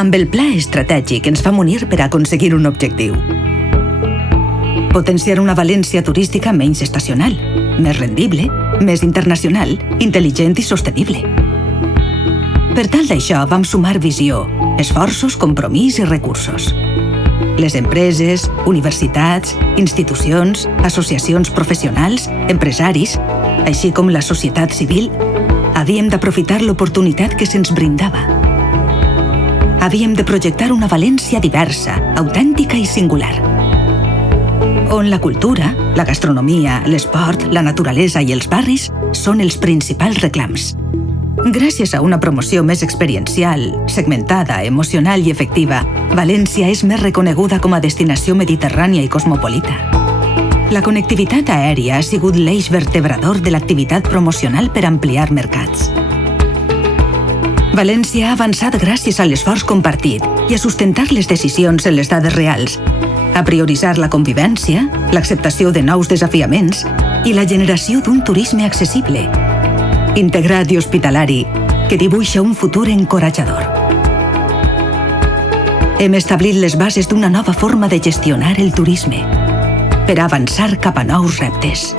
amb el pla estratègic ens vam unir per aconseguir un objectiu. Potenciar una València turística menys estacional, més rendible, més internacional, intel·ligent i sostenible. Per tal d'això vam sumar visió, esforços, compromís i recursos. Les empreses, universitats, institucions, associacions professionals, empresaris, així com la societat civil, havíem d'aprofitar l'oportunitat que se'ns brindava. Havíem de projectar una València diversa, autèntica i singular, on la cultura, la gastronomia, l'esport, la naturalesa i els barris són els principals reclams. Gràcies a una promoció més experiencial, segmentada, emocional i efectiva, València és més reconeguda com a destinació mediterrània i cosmopolita. La connectivitat aèria ha sigut l'eix vertebrador de l'activitat promocional per ampliar mercats. València ha avançat gràcies a l'esforç compartit i a sustentar les decisions en les dades reals, a prioritzar la convivència, l'acceptació de nous desafiaments i la generació d'un turisme accessible, integrat i hospitalari, que dibuixa un futur encoratjador. Hem establit les bases d'una nova forma de gestionar el turisme, per avançar cap a nous reptes.